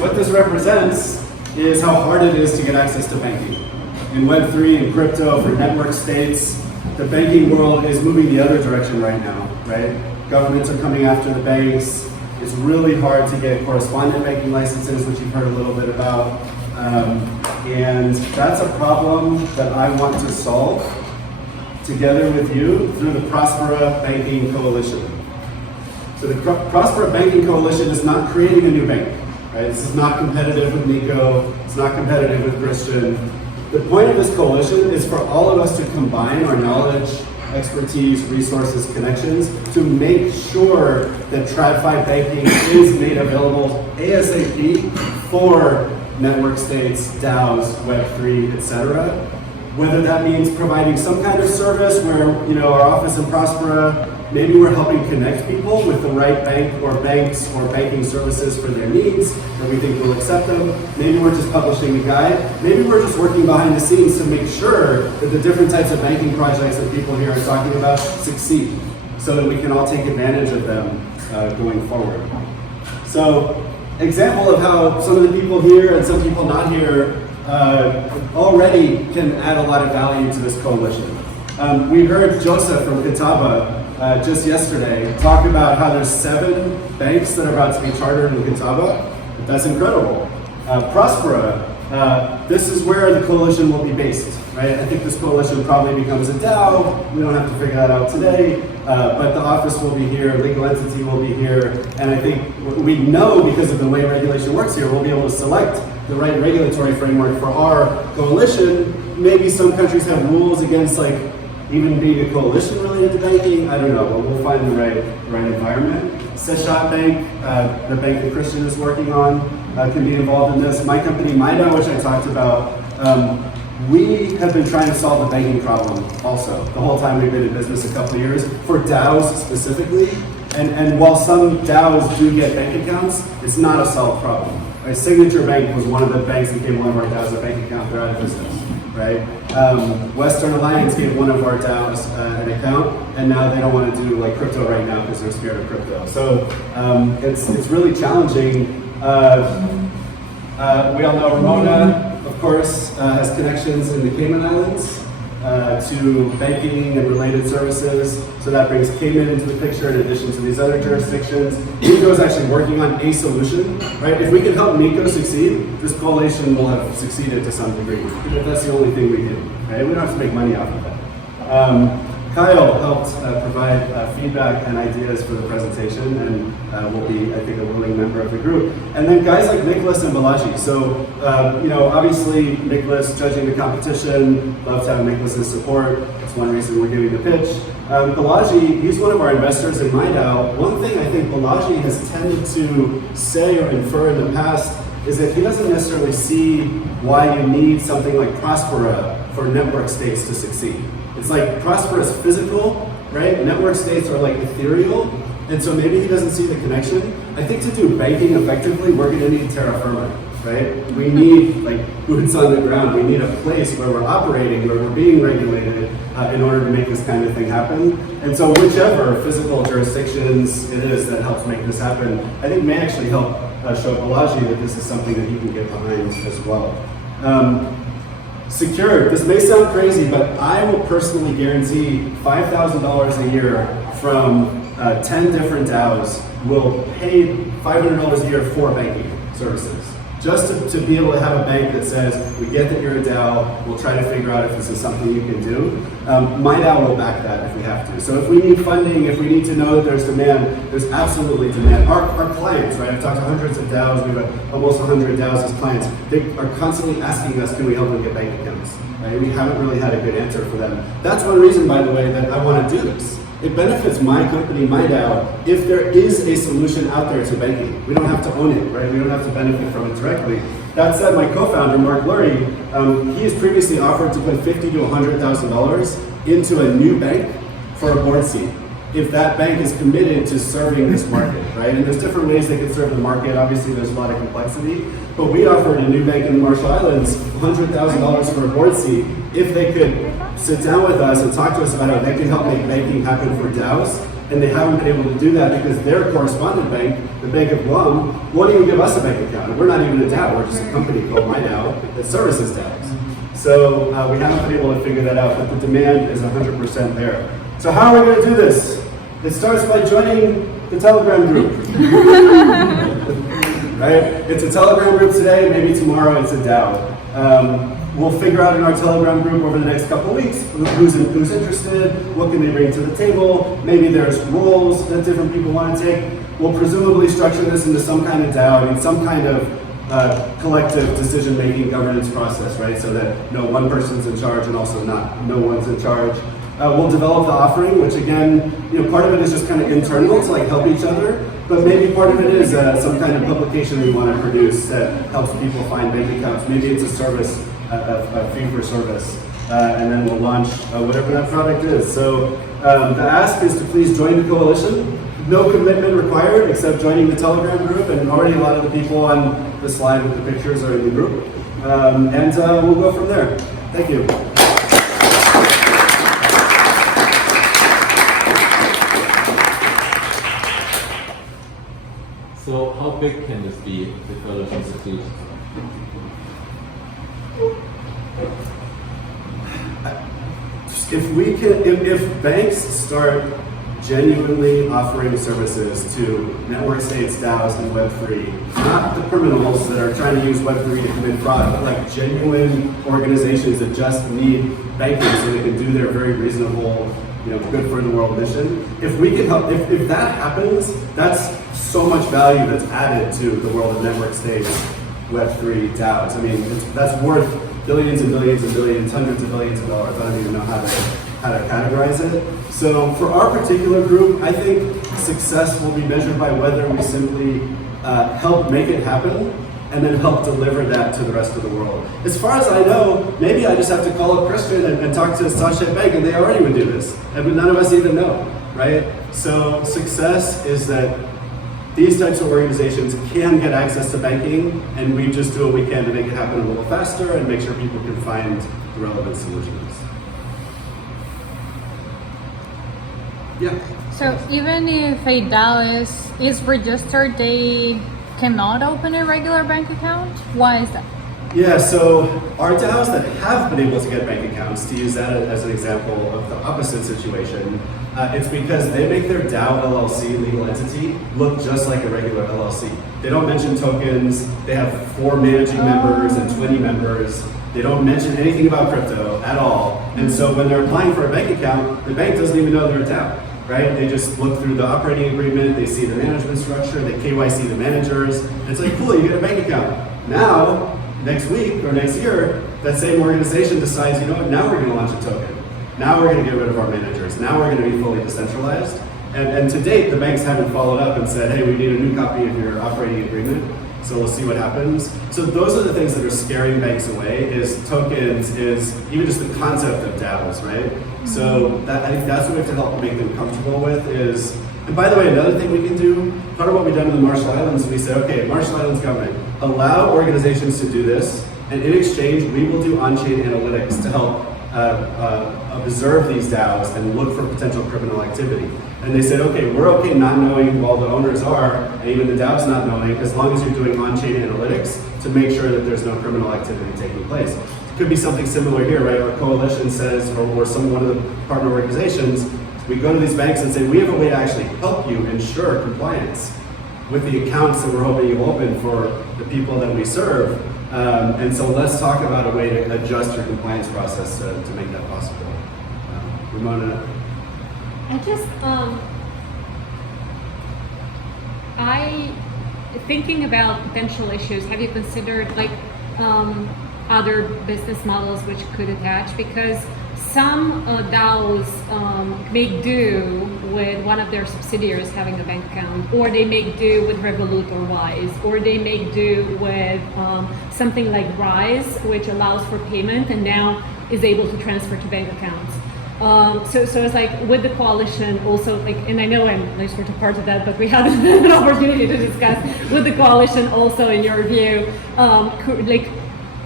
what this represents is how hard it is to get access to banking. In Web3 and crypto for network states, the banking world is moving the other direction right now, right? Governments are coming after the banks. It's really hard to get correspondent banking licenses, which you've heard a little bit about. And that's a problem that I want to solve together with you through the Próspera Banking Coalition. So the Próspera Banking Coalition is not creating a new bank, right? This is not competitive with Nico. It's not competitive with Christian. The point of this coalition is for all of us to combine our knowledge, expertise, resources, connections to make sure that TradFi banking is made available ASAP for network states, DAOs, Web3, etc. Whether that means providing some kind of service where, our office in Próspera, maybe we're helping connect people with the right bank or banks or banking services for their needs that we think will accept them. Maybe we're just publishing a guide. Maybe we're just working behind the scenes to make sure that the different types of banking projects that people here are talking about succeed so that we can all take advantage of them going forward. So, example of how some of the people here and some people not here already can add a lot of value to this coalition. We heard Joseph from Catawba just yesterday talk about how there's 7 banks that are about to be chartered in Catawba. That's incredible. Próspera, this is where the coalition will be based, right? I think this coalition probably becomes a DAO. We don't have to figure that out today, but the office will be here, legal entity will be here, and I think we know because of the way regulation works here, we'll be able to select the right regulatory framework for our coalition. Maybe some countries have rules against even being a coalition related to banking. I don't know, but we'll find the right environment. Seshat Bank, the bank that Christian is working on, can be involved in this. My company, MyDAO, which I talked about, we have been trying to solve the banking problem also. The whole time we've been in business, a couple of years, for DAOs specifically. And while some DAOs do get bank accounts, it's not a solved problem. Right? Signature Bank was one of the banks that gave one of our DAOs a bank account. They're out of business. Right? Western Alliance gave one of our DAOs an account, and now they don't want to do crypto right now because they're scared of crypto. So it's really challenging. We all know Ramona, of course, has connections in the Cayman Islands to banking and related services. So that brings Cayman into the picture in addition to these other jurisdictions. Nico is actually working on a solution, right? If we can help Nico succeed, this coalition will have succeeded to some degree. But that's the only thing we do, right? We don't have to make money off of that. Kyle helped provide feedback and ideas for the presentation and will be, I think, a willing member of the group. And then guys like Nicholas and Balaji. So, obviously, Nicholas judging the competition, love to have Nicholas's support. That's one reason we're giving the pitch. Balaji, he's one of our investors in MyDAO. One thing I think Balaji has tended to say or infer in the past is that he doesn't necessarily see why you need something like Próspera for network states to succeed. It's Próspera is physical, right? Network states are ethereal, and so maybe he doesn't see the connection. I think to do banking effectively, we're going to need terra firma, right? We need boots on the ground. We need a place where we're operating, where we're being regulated in order to make this kind of thing happen. And so whichever physical jurisdictions it is that helps make this happen, I think may actually help show Balaji that this is something that he can get behind as well. Secured. This may sound crazy, but I will personally guarantee $5,000 a year from 10 different DAOs will pay $500 a year for banking services. Just to be able to have a bank that says, we get that you're a DAO, we'll try to figure out if this is something you can do. MyDAO will back that if we have to. So if we need funding, if we need to know that there's demand, there's absolutely demand. Our clients, right? I've talked to hundreds of DAOs, we've got almost 100 DAOs as clients. They are constantly asking us, can we help them get bank accounts? Right? We haven't really had a good answer for them. That's one reason, by the way, that I want to do this. It benefits my company, MyDAO, if there is a solution out there to banking. We don't have to own it, right? We don't have to benefit from it directly. That said, my co-founder, Mark Lurie, he has previously offered to put $50,000 to $100,000 into a new bank for a board seat, if that bank is committed to serving this market, right? And there's different ways they can serve the market. Obviously, there's a lot of complexity. But we offered a new bank in the Marshall Islands $100,000 for a board seat if they could sit down with us and talk to us about how they can help make banking happen for DAOs And they haven't been able to do that because their correspondent bank, the Bank of Guam, won't even give us a bank account. We're not even a DAO, we're just a company called My DAO that services DAOs. So we haven't been able to figure that out, but the demand is 100% there. So how are we going to do this? It starts by joining the Telegram group. Right? It's a Telegram group today, maybe tomorrow it's a DAO. We'll figure out in our Telegram group over the next couple of weeks who's interested, what can they bring to the table. Maybe there's roles that different people want to take. We'll presumably structure this into some kind of DAO, I mean, some kind of collective decision-making governance process, right? So that no one person's in charge and also no one's in charge. We'll develop the offering, which again, part of it is just kind of internal to help each other, but maybe part of it is some kind of publication we want to produce that helps people find bank accounts. Maybe it's a service, a fee for service, and then we'll launch whatever that product is. So the ask is to please join the coalition. No commitment required except joining the Telegram group, and already a lot of the people on the slide with the pictures are in the group. And we'll go from there. Thank you. So how big can this be, the coalition succeeds? If banks start genuinely offering services to network states, DAOs, and Web3, not the criminals that are trying to use Web3 to commit fraud, but genuine organizations that just need banking so they can do their very reasonable, good for the world mission. If we can help, if that happens, that's so much value that's added to the world of network states, Web3, DAOs. I mean, that's worth billions and billions and billions, hundreds of billions of dollars. I don't even know how to categorize it. So for our particular group, I think success will be measured by whether we simply help make it happen and then help deliver that to the rest of the world. As far as I know, maybe I just have to call up Christian and talk to Sachet Bank, and they already would do this, and none of us even know, right? So success is that these types of organizations can get access to banking, and we just do what we can to make it happen a little faster and make sure people can find the relevant solutions. Yeah. So even if a DAO is registered, they cannot open a regular bank account? Why is that? Yeah, so our DAOs that have been able to get bank accounts, to use that as an example of the opposite situation, it's because they make their DAO LLC legal entity look just like a regular LLC. They don't mention tokens, they have 4 managing members and 20 members. They don't mention anything about crypto at all. And so when they're applying for a bank account, the bank doesn't even know they're a DAO. Right? They just look through the operating agreement, they see the management structure, they KYC the managers, and it's like, cool, you get a bank account. Now, next week or next year, that same organization decides, you know what, now we're going to launch a token. Now we're going to get rid of our managers. Now we're going to be fully decentralized. And to date, the banks haven't followed up and said, hey, we need a new copy of your operating agreement, so we'll see what happens. So those are the things that are scaring banks away, is tokens, is even just the concept of DAOs, right? So I think that's what we have to help make them comfortable with is, and by the way, another thing we can do, part of what we've done in the Marshall Islands, we say, okay, Marshall Islands government, allow organizations to do this, and in exchange, we will do on-chain analytics to help observe these DAOs and look for potential criminal activity. And they said, okay, we're okay not knowing who all the owners are, and even the DAOs not knowing, as long as you're doing on-chain analytics to make sure that there's no criminal activity taking place. Could be something similar here, right? Our coalition says, or one of the partner organizations, we go to these banks and say, we have a way to actually help you ensure compliance with the accounts that we're hoping you open for the people that we serve. And so let's talk about a way to adjust your compliance process to make that possible. Ramona? Thinking about potential issues, have you considered other business models which could attach? Because some DAOs make do with one of their subsidiaries having a bank account, or they make do with Revolut or Wise, or they make do with something like Rise, which allows for payment and now is able to transfer to bank accounts. So it's like with the coalition also, and I know I'm sort of part of that, but we haven't had an opportunity to discuss with the coalition also, in your view,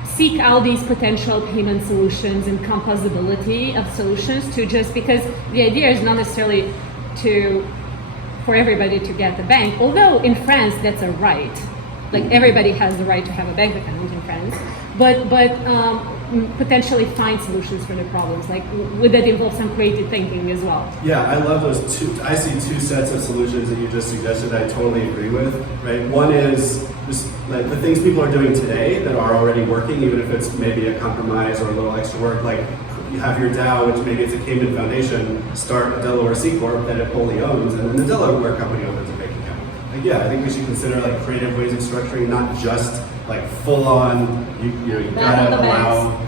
seek out these potential payment solutions and composability of solutions to just, because the idea is not necessarily for everybody to get the bank. Although in France that's a right, like everybody has the right to have a bank account in France, but potentially find solutions for their problems. Like would that involve some creative thinking as well? Yeah, I love those two. I see two sets of solutions that you just suggested. I totally agree with. Right, one is just like the things people are doing today that are already working, even if it's maybe a compromise or a little extra work. Like you have your DAO, which maybe it's a Cayman Foundation, start a Delaware C corp that it wholly owns, and then the Delaware company opens a bank account. Like yeah, I think we should consider like creative ways of structuring, not just like full on. You gotta allow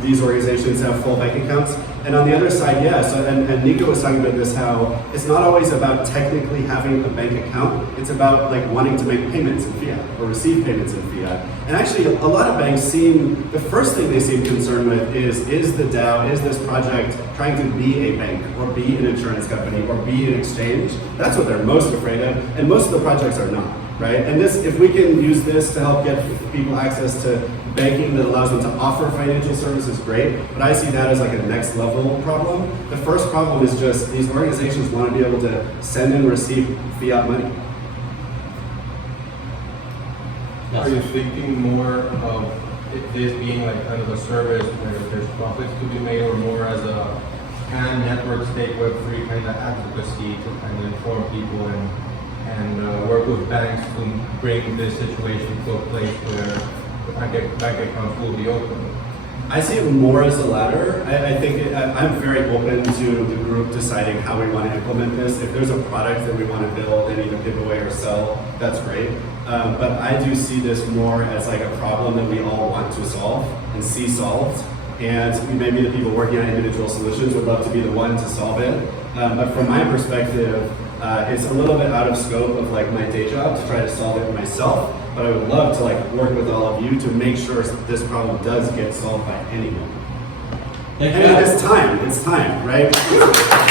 these organizations to have full bank accounts. And on the other side, yeah, so, and Nico was talking about this, how it's not always about technically having a bank account, it's about like wanting to make payments in fiat or receive payments in fiat. And actually a lot of banks the first thing they seem concerned with is the DAO, is this project trying to be a bank or be an insurance company or be an exchange? That's what they're most afraid of, and most of the projects are not, right? And this, if we can use this to help get people access to banking that allows them to offer financial services, great, but I see that as like a next level problem. The first problem is just these organizations want to be able to send and receive fiat money. Yes. Are you thinking more of this being like kind of a service where there's profits to be made, or more as a network state Web3 kind of advocacy to kind of inform people and work with banks to bring this situation to a place where bank accounts will be open? I see it more as the latter. I think I'm very open to the group deciding how we want to implement this. If there's a product that we want to build and either give away or sell, that's great. But I do see this more as like a problem that we all want to solve and see solved. And maybe the people working on individual solutions would love to be the one to solve it. But from my perspective, it's a little bit out of scope of like my day job to try to solve it myself. But I would love to like work with all of you to make sure this problem does get solved by anyone. Thank you. And it's time, right?